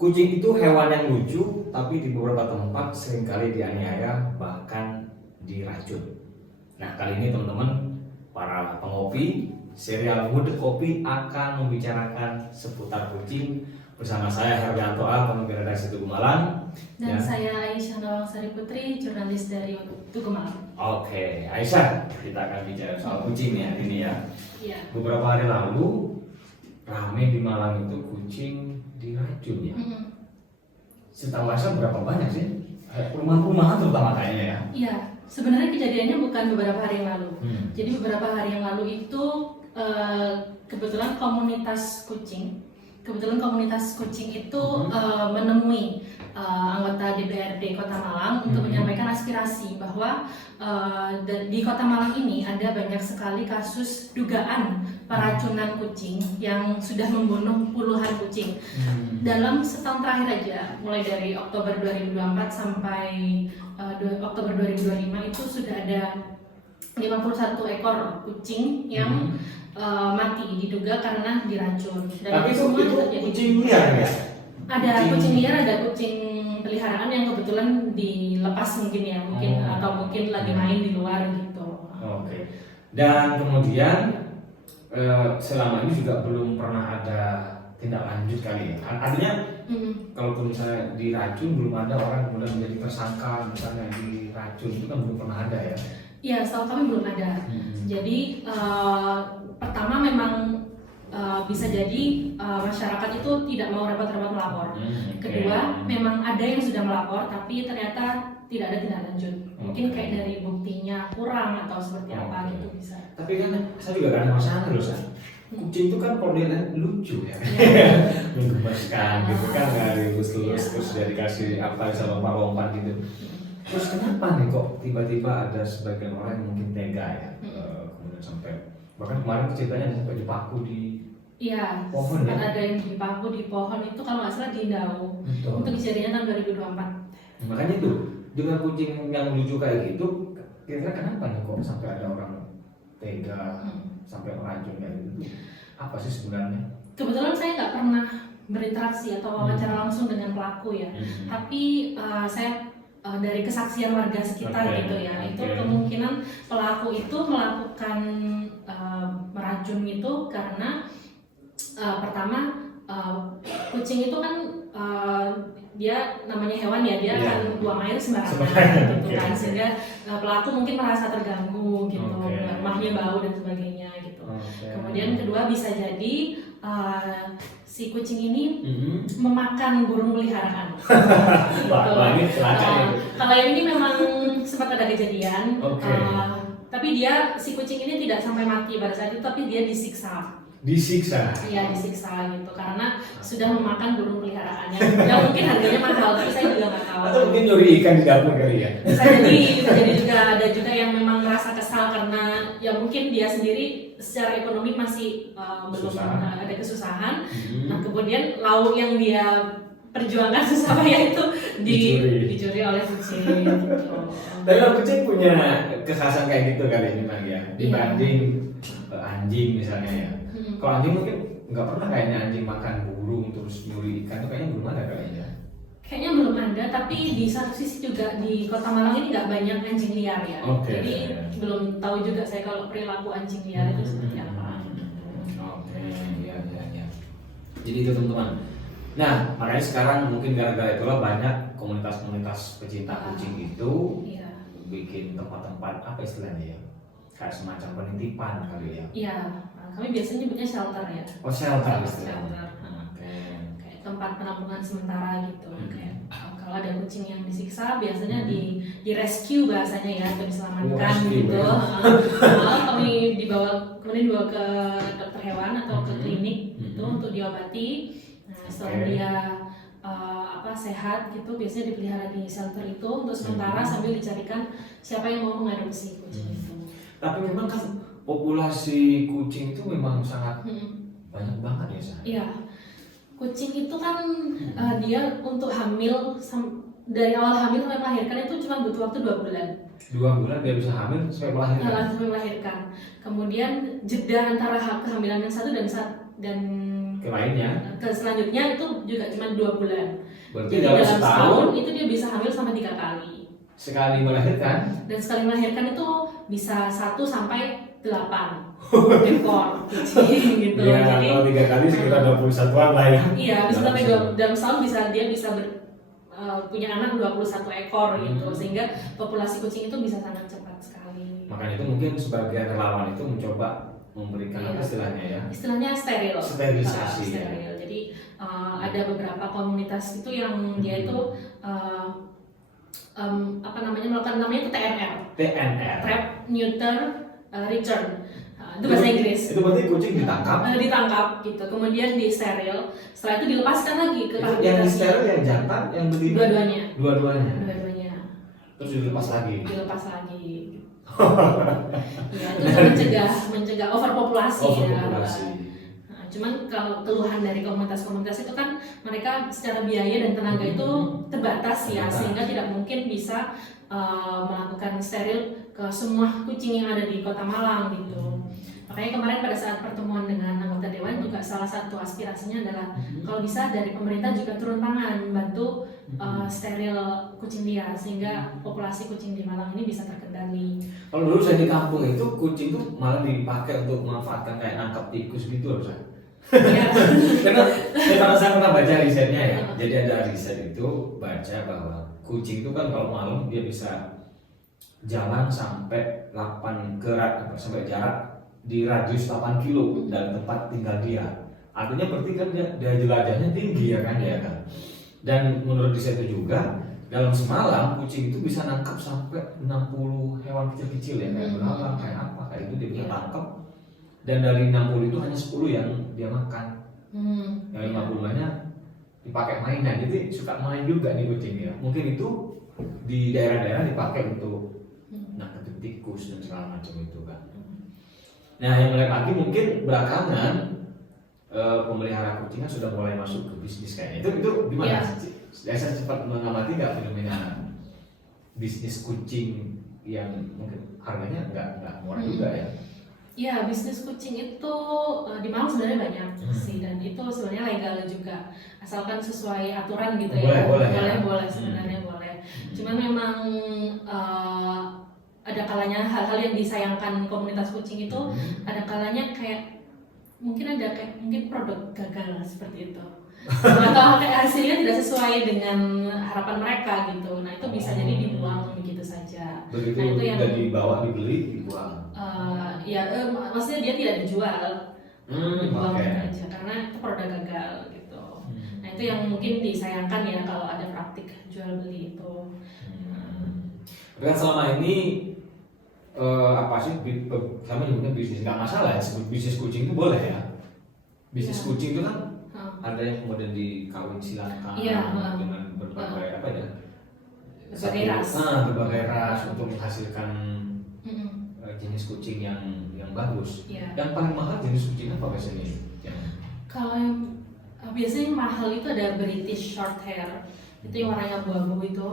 Kucing itu hewan yang lucu, tapi di beberapa tempat seringkali dianiaya bahkan diracun. Nah, kali ini teman-teman, para pengopi serial Ngudek Kopi akan membicarakan seputar kucing bersama saya Herbianto A, pemimpin redaksi Tugu Malang, dan saya Aisyah Nawangsari Putri, jurnalis dari Tugu Malang. Oke, Aisyah, kita akan bicara soal kucing ya ini ya. Iya. Beberapa hari lalu ramai di Malang itu kucing diracun ya. Setahu Aisyah berapa banyak sih? Rumah-rumahan terutama kayaknya ya. Iya, sebenarnya kejadiannya bukan beberapa hari yang lalu. Jadi beberapa hari yang lalu itu kebetulan komunitas kucing itu menemui anggota DPRD Kota Malang untuk menyampaikan aspirasi bahwa di Kota Malang ini ada banyak sekali kasus dugaan peracunan kucing yang sudah membunuh puluhan kucing. Dalam setahun terakhir aja, mulai dari Oktober 2024 sampai Oktober 2025 itu sudah ada 51 ekor kucing yang mati diduga karena diracun. Dan tapi itu terjadi kucing liar ya? Ada kucing liar, ada kucing peliharaan yang kebetulan dilepas mungkin ya, atau mungkin lagi main di luar gitu. Oke. Dan kemudian selama ini juga belum pernah ada tindak lanjut kali ya. Artinya kalaupun misalnya diracun belum ada orang kemudian menjadi tersangka misalnya diracun, itu kan belum pernah ada ya? Iya, setahu kami belum ada. Jadi pertama memang bisa jadi masyarakat itu tidak mau repot-repot melapor. Kedua, memang ada yang sudah melapor tapi ternyata tidak ada tindak lanjut. Mungkin kayak dari buktinya kurang atau seperti apa gitu bisa. Tapi kan saya juga gak ada masalah loh, San. Kucing itu kan kalau dilihat lucu ya, menggemaskan gitu kan, nggak dilus-lus terus dia dikasih apa sama lompat gitu. Terus kenapa nih kok tiba-tiba ada sebagian orang yang mungkin tega ya, kemudian sampai bahkan kemarin ceritanya sampai dipaku di pohon ya? Ada yang dipaku di pohon itu kalau nggak salah di Indau. Untuk kejadiannya tahun 2024. Makanya itu dengan kucing yang lucu kayak gitu, kira-kira kenapa nih kok sampai ada orang tega sampai meracun kayak gitu? Apa sih sebenarnya? Kebetulan saya nggak pernah berinteraksi atau wawancara langsung dengan pelaku ya, tapi saya dari kesaksian warga sekitar gitu ya, itu kemungkinan pelaku itu melakukan meracun itu karena pertama kucing itu kan dia namanya hewan ya, dia akan buang air sembarangan gitu kan, sehingga pelaku mungkin merasa terganggu gitu, rumahnya bau dan sebagainya gitu. Kemudian kedua bisa jadi si kucing ini memakan burung peliharaan. Gitu. Kalau yang ini memang sempat ada kejadian, tapi si kucing ini tidak sampai mati pada saat itu, tapi dia disiksa. Iya, disiksa gitu karena sudah memakan burung peliharaan yang mungkin harganya mahal, tapi saya juga nggak tahu. Atau mungkin nyuri ikan di dapur kali ya? Bisa jadi juga ada juga yang memang merasa kesal karena ya mungkin dia sendiri secara ekonomi masih belum ada kesusahan. Nah kemudian lauk yang dia perjuangkan susah payah itu dicuri oleh kucing gitu. Tapi kucing punya kekhasan kayak gitu kali ini Bang ya, dibanding anjing misalnya ya. Kalau anjing mungkin nggak pernah kayaknya anjing makan burung terus nyuri ikan, itu kayaknya belum ada kayaknya. Kayaknya belum ada, tapi di satu sisi juga di Kota Malang ini nggak banyak anjing liar ya. Jadi belum tahu juga saya kalau perilaku anjing liar itu seperti apa. Iya. Jadi itu teman-teman. Nah, makanya sekarang mungkin gara-gara itulah banyak komunitas-komunitas pecinta kucing itu bikin tempat-tempat apa istilahnya ya, kayak semacam penitipan kali ya. Iya, kami biasanya nyebutnya shelter ya. Oh, shelter. Kayak tempat penampungan sementara gitu. Kayak kalau ada kucing yang disiksa biasanya di rescue bahasanya ya, atau diselamatkan gitu. Kami kemudian dibawa ke dokter hewan atau ke klinik gitu untuk diobati. Nah, setelah dia sehat gitu, biasanya dipelihara di shelter itu untuk sementara sambil dicarikan siapa yang mau mengadopsi kucing itu. Tapi memang kan populasi kucing itu memang sangat banyak banget ya, Sa? Iya, kucing itu kan dia untuk hamil dari awal hamil sampai melahirkan itu cuma butuh waktu 2 bulan. 2 bulan dia bisa hamil sampai melahirkan. Sampai melahirkan. Kemudian jeda antara kehamilan yang satu dan ke lainnya. Selanjutnya itu juga cuma 2 bulan. Berarti Jadi dalam dalam setahun setahun itu dia bisa hamil sampai 3 kali. sekali melahirkan. Dan sekali melahirkan itu bisa 1 sampai 8 ekor kucing gitu. Ya, Jadi kalau 3 kali sekitar 21-an lah ya. iya, bisa Dalam sampai setahun. dalam setahun dia bisa punya anak 21 ekor gitu, sehingga populasi kucing itu bisa sangat cepat sekali. Makanya itu mungkin sebagian relawan itu mencoba memberikan apa istilahnya ya? Istilahnya steril. Sterilisasi. Steril. Jadi ada beberapa komunitas itu yang dia itu melakukan namanya itu TNR. TNR. Trap, Neuter, Return. Itu bahasa Inggris. Itu berarti kucing ditangkap. Ditangkap gitu, kemudian di steril. Setelah itu dilepaskan lagi ke Itu yang di steril, yang jantan, yang betina. Dua-duanya. Dua-duanya. Terus dilepas lagi. Dilepas lagi. Ya, itu mencegah overpopulasi. Overpopulasi. Nah, cuman kalau keluhan dari komunitas-komunitas itu kan mereka secara biaya dan tenaga itu terbatas ya, sehingga tidak mungkin bisa melakukan steril ke semua kucing yang ada di Kota Malang gitu. Makanya kemarin pada saat pertemuan dengan anggota dewan juga salah satu aspirasinya adalah kalau bisa dari pemerintah juga turun tangan bantu steril kucing liar sehingga populasi kucing di Malang ini bisa terkendali. Kalau dulu saya di kampung itu kucing tuh malah dipakai untuk memanfaatkan kayak nangkap tikus gitu loh saya. Ya. Karena saya pernah baca risetnya ya. Jadi ada riset itu baca bahwa kucing itu kan kalau malam dia bisa jalan sampai 8 sampai jarak di radius 8 kilo dari tempat tinggal dia. Artinya berarti kan dia jelajahnya tinggi ya kan ya kan. Dan menurut riset itu juga dalam semalam kucing itu bisa nangkap sampai 60 hewan kecil-kecil ya kayak belalang kayak apa kayak itu dia bisa tangkap. Dan dari 60 itu hanya 10 yang dia makan. Yang 50-nya dipakai mainan. Jadi suka main juga nih kucing ya. Mungkin itu di daerah-daerah dipakai untuk nangkep tikus dan segala macam itu kan. Nah yang lain lagi mungkin belakangan pemelihara kucingnya sudah mulai masuk ke bisnis kayaknya. Itu gimana? Saya cepat mengamati nggak fenomena bisnis kucing yang mungkin harganya nggak murah juga ya? Ya, bisnis kucing itu di Malang sebenarnya banyak sih, dan itu sebenarnya legal juga asalkan sesuai aturan gitu ya. Boleh sebenarnya boleh. Cuman memang ada kalanya hal-hal yang disayangkan komunitas kucing itu ada kalanya kayak mungkin produk gagal seperti itu atau kayak hasilnya tidak sesuai dengan harapan mereka gitu. Nah itu bisa jadi dibuang begitu saja. Begitu nah, itu yang dibawa dibeli dibuang. Maksudnya dia tidak dijual, dibuang Okay. aja karena itu produk gagal gitu. Nah itu yang mungkin disayangkan ya kalau ada praktik jual beli itu. Kan selama ini apa sih sama nyebutnya bisnis nggak masalah ya, sebut bisnis kucing itu boleh ya. Bisnis kucing itu kan ada yang kemudian dikawin silakan dengan berbagai apa ya, berbagai ras untuk menghasilkan jenis kucing yang bagus. Yang paling mahal jenis kucing apa biasanya? Kalau yang biasanya mahal itu ada British Shorthair, itu yang warnanya abu-abu itu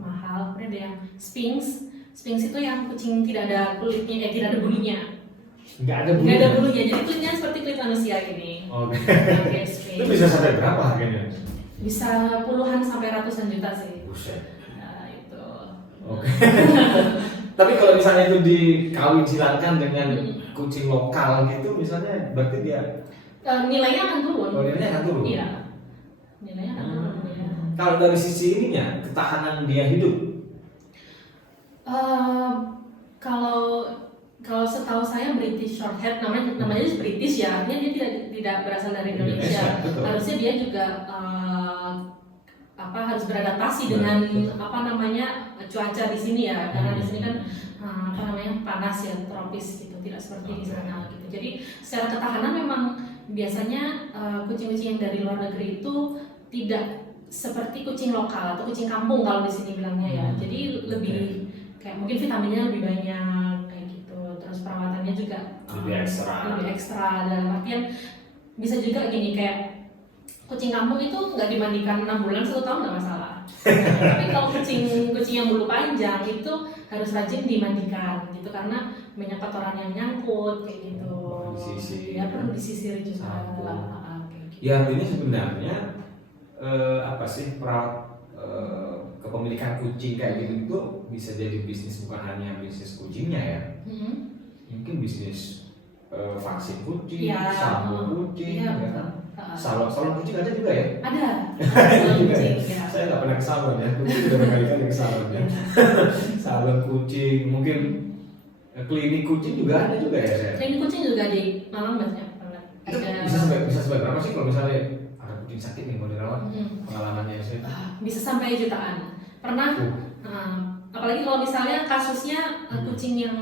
mahal. Kemudian ada yang Sphinx itu yang kucing tidak ada kulitnya, tidak ada bulunya. Nggak ada bulunya, jadi kulitnya seperti kulit manusia gini. Okay, itu bisa sampai berapa harganya? Bisa puluhan sampai ratusan juta sih. Buset. Nah itu. Oke. Tapi kalau misalnya itu dikawin silakan dengan kucing lokal gitu, misalnya berarti dia nilainya akan turun. Nilainya akan turun. Iya. Nilainya akan turun. Ya. Kalau dari sisi ininya, ketahanan dia hidup. Kalau setahu saya British Shorthair namanya British ya, artinya dia tidak berasal dari Indonesia. Harusnya dia juga harus beradaptasi dengan cuaca di sini ya, karena di sini kan panas ya, tropis gitu, tidak seperti di sana gitu. Jadi secara ketahanan memang biasanya kucing-kucing yang dari luar negeri itu tidak seperti kucing lokal atau kucing kampung kalau di sini bilangnya ya. Jadi lebih kayak mungkin vitaminnya lebih banyak kayak gitu. Terus perawatannya juga lebih ekstra dalam artian bisa juga gini kayak kucing kampung itu nggak dimandikan 6 bulan 1 tahun nggak masalah. Tapi kalau kucing yang bulu panjang itu harus rajin dimandikan gitu karena banyak kotoran yang nyangkut kayak gitu. Ya perlu disisir juga. Ya artinya sebenarnya apa sih kepemilikan kucing kayak gitu itu bisa jadi bisnis, bukan hanya bisnis kucingnya ya, mungkin bisnis vaksin kucing, Iya, sabun kucing, iya, ya kan? betul. Salon kucing ada juga ya? Ada salon kucing ya. Saya nggak pernah ke salon ya, kucing udah berkali-kali ke salon ya. Salon kucing, mungkin klinik kucing juga ada juga ya saya. Klinik kucing juga di Malang banyak banget. Itu Ada bisa sampai berapa sih kalau misalnya ada kucing sakit nih mau dirawat? Mhm. Pengalamannya saya. Bisa sampai jutaan. Pernah apalagi kalau misalnya kasusnya kucing yang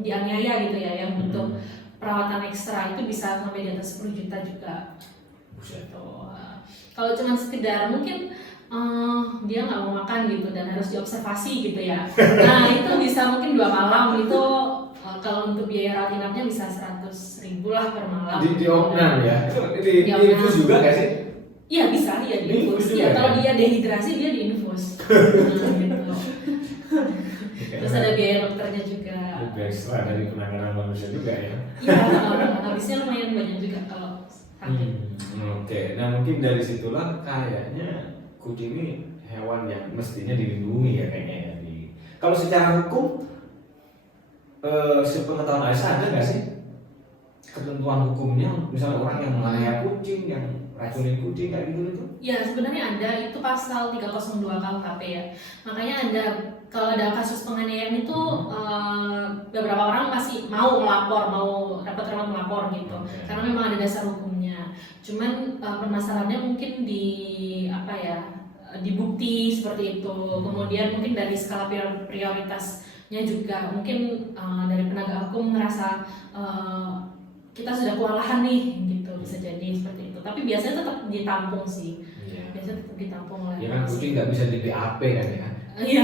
dianiaya gitu ya, yang butuh perawatan ekstra, itu bisa sampai di atas 10 juta juga. Buset. Gitu. Kalau cuma sekedar mungkin dia nggak mau makan gitu dan harus diobservasi gitu ya. Nah itu bisa mungkin 2 malam itu kalau untuk biaya rawat inapnya bisa 100.000 lah per malam. Di opnam ya? Itu di infus juga nggak sih? Iya bisa, ya di infus. Juga Ya, kalau ya? dia dehidrasi dia di infus. Nah, gitu. Terus ada biaya dokternya juga. Itu ekstra dari penanganan manusia juga ya. Iya, habisnya lumayan banyak juga kalau sakit. Oke, nah mungkin dari situlah kayaknya kucing ini hewan yang mestinya dilindungi ya kayaknya ya. Kalau secara hukum, sepengetahuan Aisyah ada nggak sih ketentuan hukumnya, misalnya orang yang menganiaya kucing, yang racunin kucing kayak gitu itu? Ya sebenarnya ada, itu pasal 302 KUHP ya. Makanya ada, kalau ada kasus penganiayaan itu beberapa orang masih mau melapor, mau dapat rela melapor gitu. Karena memang ada dasar hukumnya. Cuman permasalahannya mungkin di apa ya, di bukti seperti itu. Kemudian mungkin dari skala prioritasnya juga, mungkin dari penegak hukum merasa kita sudah kewalahan nih gitu, bisa jadi seperti itu. Tapi biasanya tetap ditampung sih. Iya. Biasanya tetap ditampung oleh Ya kan kucing nggak bisa di BAP kan ya? Iya.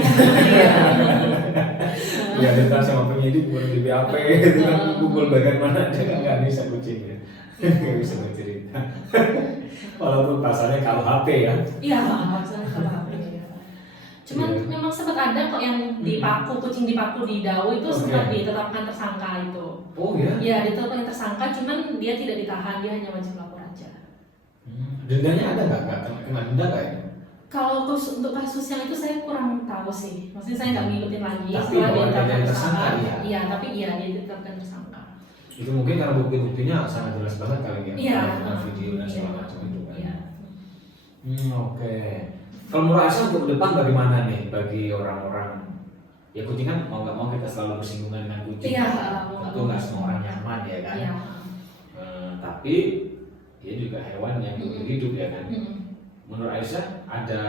Ya kita sama penyidik bukan di BAP itu kan pukul bagian mana aja kan nggak bisa kucingnya, nggak bisa bercerita. Walaupun pasalnya KUHP ya. Iya, maksudnya KUHP ya. Cuman memang sempat ada kok yang dipaku, kucing dipaku di Dau itu sempat ditetapkan tersangka itu. Oh ya? Iya, ditetapkan tersangka, cuman dia tidak ditahan, dia hanya wajib lapor aja. Dendanya ada nggak? Kena denda nggak ini? Kalau untuk kasusnya itu saya kurang tahu sih, maksudnya saya nggak ngikutin lagi. Tapi setelah bahwa ditetapkan dia tersangka, iya. Iya, tapi iya dia ditetapkan tersangka. Itu mungkin karena bukti-buktinya sangat jelas banget kali ya. Iya. Dengan video dan segala Iya. macam itu kan. Iya. Oke. Kalau menurut Aisyah untuk ke depan bagaimana nih bagi orang-orang, ya kucing kan mau nggak mau kita selalu bersinggungan dengan kucing. Iya. Tentu nggak semua orang nyaman ya kan. Iya. Tapi dia juga hewan yang hidup ya kan. Menurut Aisyah ada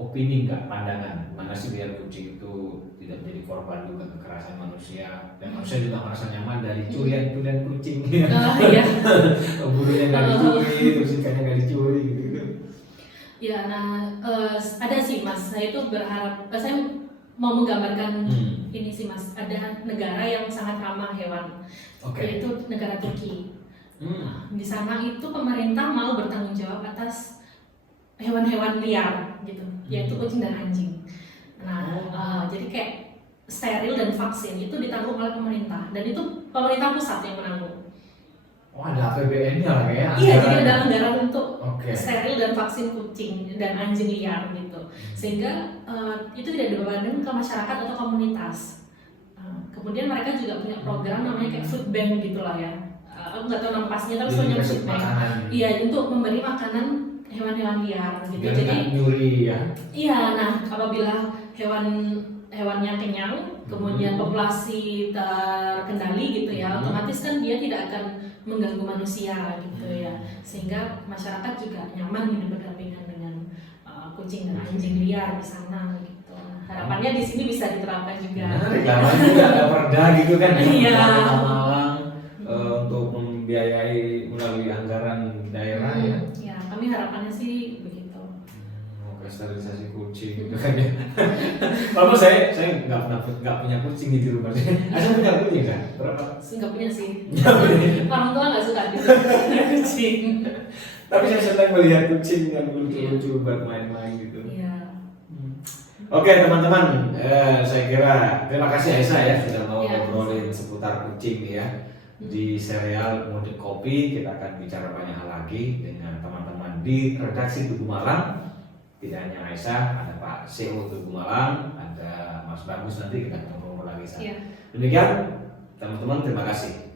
opini nggak, pandangan mana sih biar kucing itu tidak menjadi korban juga kekerasan manusia dan manusia juga merasa nyaman dari curian-curian kucing ya. Iya. Burunya nggak dicuri, terus ikannya nggak dicuri gitu. Ya, nah ada sih Mas, saya itu berharap, saya mau menggambarkan ini sih Mas, ada negara yang sangat ramah hewan, yaitu negara Turki. Nah, di sana itu pemerintah mau bertanggung jawab atas hewan-hewan liar gitu, yaitu kucing dan anjing. Nah, jadi kayak steril dan vaksin itu ditanggung oleh pemerintah, dan itu pemerintah pusat yang menanggung. Oh, ada APBN-nya lah ya? Iya, jadi ada anggaran untuk Oke. steril dan vaksin kucing dan anjing liar gitu, sehingga itu tidak dibebankan ke masyarakat atau komunitas. Kemudian mereka juga punya program namanya kayak food bank gitulah ya. Aku nggak tahu nama pastinya, tapi soalnya food bank. Iya, untuk memberi makanan hewan-hewan liar gitu. Biar Jadi nggak nyuri ya. iya, nah apabila hewannya kenyang, kemudian populasi terkendali gitu ya, otomatis kan dia tidak akan mengganggu manusia gitu ya, sehingga masyarakat juga nyaman hidup berdampingan dengan kucing dan anjing liar di sana gitu. Harapannya di sini bisa diterapkan juga. Menarik lah, juga ada perda gitu kan? Iya. Malang untuk membiayai melalui anggaran daerah ya. Ya, kami harapannya sih begitu. Sterilisasi kucing gitu kan ya. Kalau saya nggak punya kucing di rumah. Ada punya kucing kan? Berapa? Nggak punya sih. Orang tua nggak suka gitu punya kucing. Tapi saya senang melihat kucing yang lucu-lucu buat main-main gitu. Iya. Oke teman-teman, saya kira terima kasih Aisyah ya sudah mau Iya. ngobrolin seputar kucing ya. Di serial Ngudik Kopi kita akan bicara banyak hal lagi dengan teman-teman di redaksi Tugu Malang. Tidak hanya Aisyah, ada Pak CEO Tugu Malang, ada Mas Bagus, nanti kita ketemu lagi. Iya. Demikian teman-teman, terima kasih.